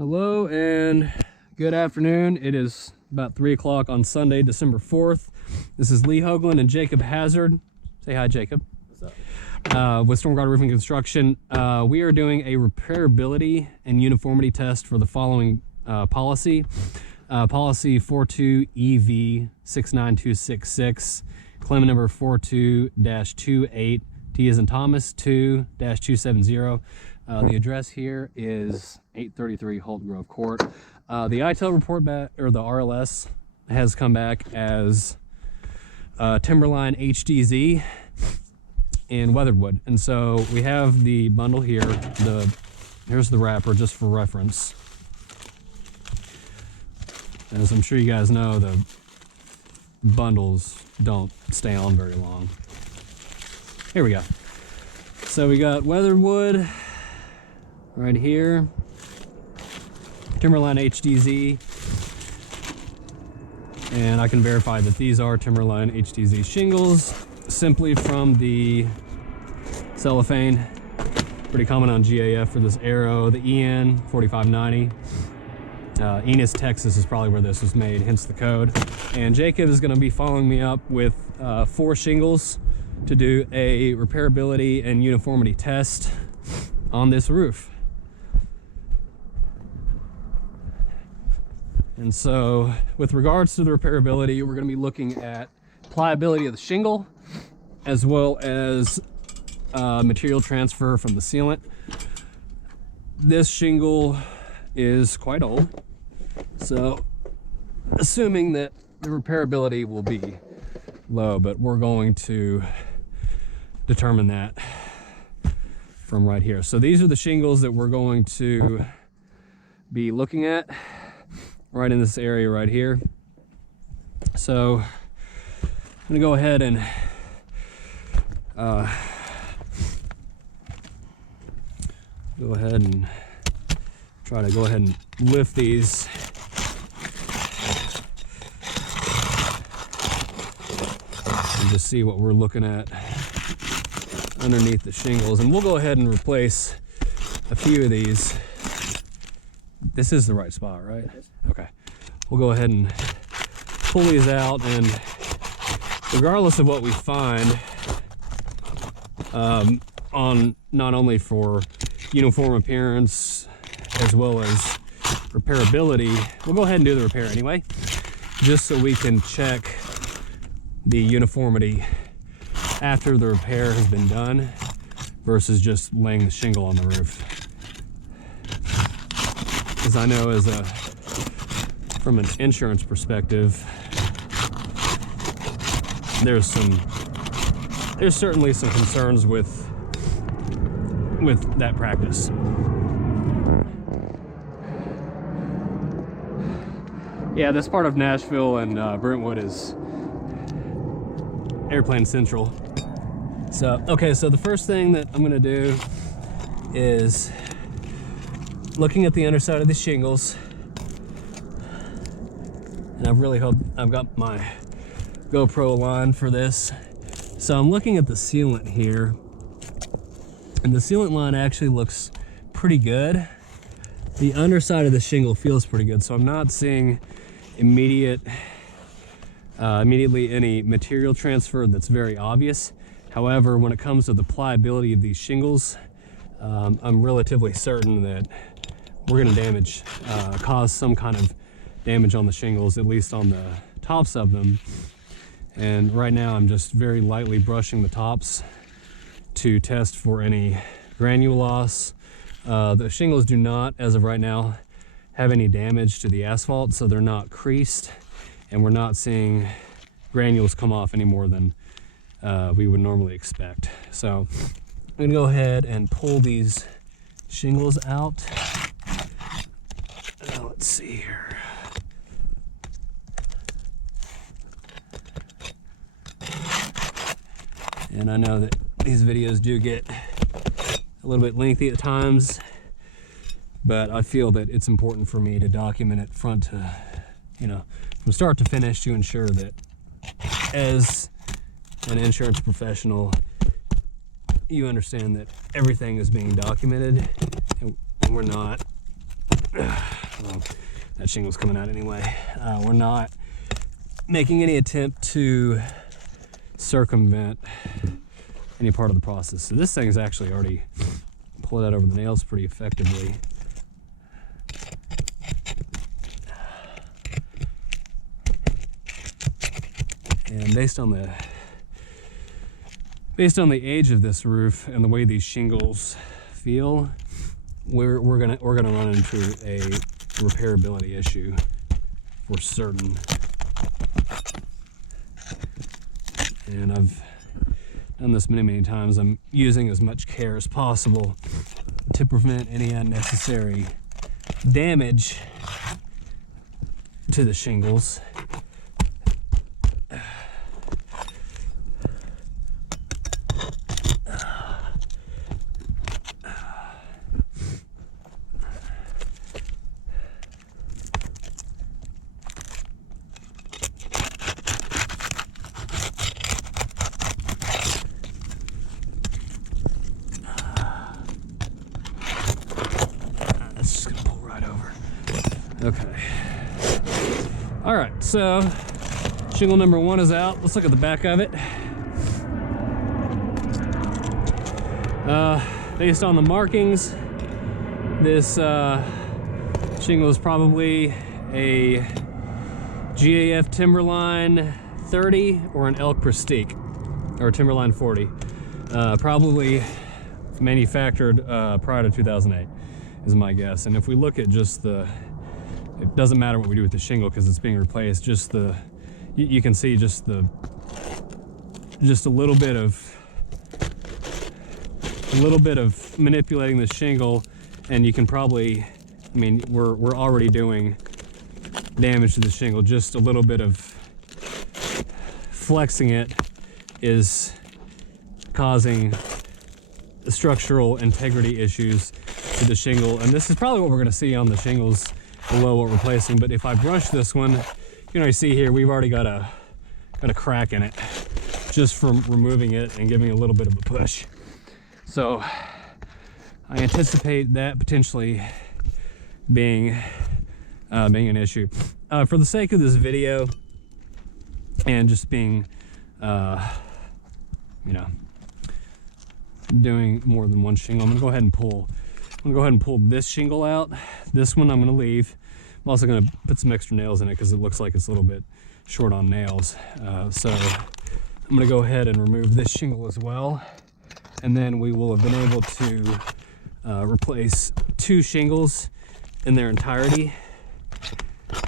Hello and good afternoon. It is about 3 o'clock on Sunday, December 4th. This is Lee Hoagland and Jacob Hazard. Say hi, Jacob. What's up? With Storm Guard Roofing Construction. We are doing a repairability and uniformity test for the following policy. Policy 42EV69266, claim number 42-28, T as in Thomas, 2-270. The address here is 833 Holt Grove Court. The ITEL report back, or the RLS, has come back as Timberline HDZ in weathered. And so we have the bundle here. Here's the wrapper just for reference. As I'm sure you guys know, the bundles don't stay on very long. Here we go. So we got weathered wood right here, Timberline HDZ, and I can verify that these are Timberline HDZ shingles simply from the cellophane. Pretty common on GAF for this arrow, the EN 4590. Enos, Texas is probably where this was made, hence the code. And Jacob is going to be following me up with 4 shingles to do a repairability and uniformity test on this roof. And so with regards to the repairability, we're going to be looking at pliability of the shingle as well as material transfer from the sealant. This shingle is quite old, so assuming that the repairability will be low, but we're going to determine that from right here. So these are the shingles that we're going to be looking at right in this area right here. So I'm gonna go ahead and try to lift these and just see what we're looking at underneath the shingles. And we'll go ahead and replace a few of these. This is the right spot, right? Okay. We'll go ahead and pull these out, and regardless of what we find, on not only for uniform appearance as well as repairability, we'll go ahead and do the repair anyway, just so we can check the uniformity after the repair has been done versus just laying the shingle on the roof. Because I know from an insurance perspective, there's certainly some concerns with that practice. Yeah, this part of Nashville and Brentwood is Airplane Central. So, okay, so the first thing that I'm gonna do is looking at the underside of the shingles, and I really hope I've got my GoPro line for this. So I'm looking at the sealant here, and the sealant line actually looks pretty good. The underside of the shingle feels pretty good, so I'm not seeing immediately any material transfer that's very obvious. However, when it comes to the pliability of these shingles, I'm relatively certain that we're going to cause some kind of damage on the shingles, at least on the tops of them. And right now I'm just very lightly brushing the tops to test for any granule loss. The shingles do not, as of right now, have any damage to the asphalt, so they're not creased, and we're not seeing granules come off any more than we would normally expect. So I'm gonna go ahead and pull these shingles out. Let's see here. And I know that these videos do get a little bit lengthy at times, but I feel that it's important for me to document it from start to finish, to ensure that as an insurance professional, you understand that everything is being documented and we're not that shingle's coming out anyway. We're not making any attempt to circumvent any part of the process. So this thing's actually already pulled out over the nails pretty effectively. And based on the age of this roof and the way these shingles feel, we're gonna run into a repairability issue for certain. And I've done this many times. I'm using as much care as possible to prevent any unnecessary damage to the shingles. Okay. All right, so shingle number 1 is out. Let's look at the back of it. Based on the markings, this shingle is probably a GAF Timberline 30 or an Elk Prestique or Timberline 40. Probably manufactured prior to 2008 is my guess. And if we look at just it doesn't matter what we do with the shingle because it's being replaced. Just you can see just a little bit of manipulating the shingle, and you can probably, I mean, we're already doing damage to the shingle. Just a little bit of flexing it is causing structural integrity issues to the shingle, and this is probably what we're going to see on the shingles below what we're replacing. But if I brush this one, you can already see here we've already got a crack in it just from removing it and giving a little bit of a push. So I anticipate that potentially being an issue. For the sake of this video and just being doing more than one shingle, I'm gonna go ahead and pull this shingle out. This one I'm gonna leave. I'm also gonna put some extra nails in it because it looks like it's a little bit short on nails. So I'm gonna go ahead and remove this shingle as well. And then we will have been able to replace 2 shingles in their entirety.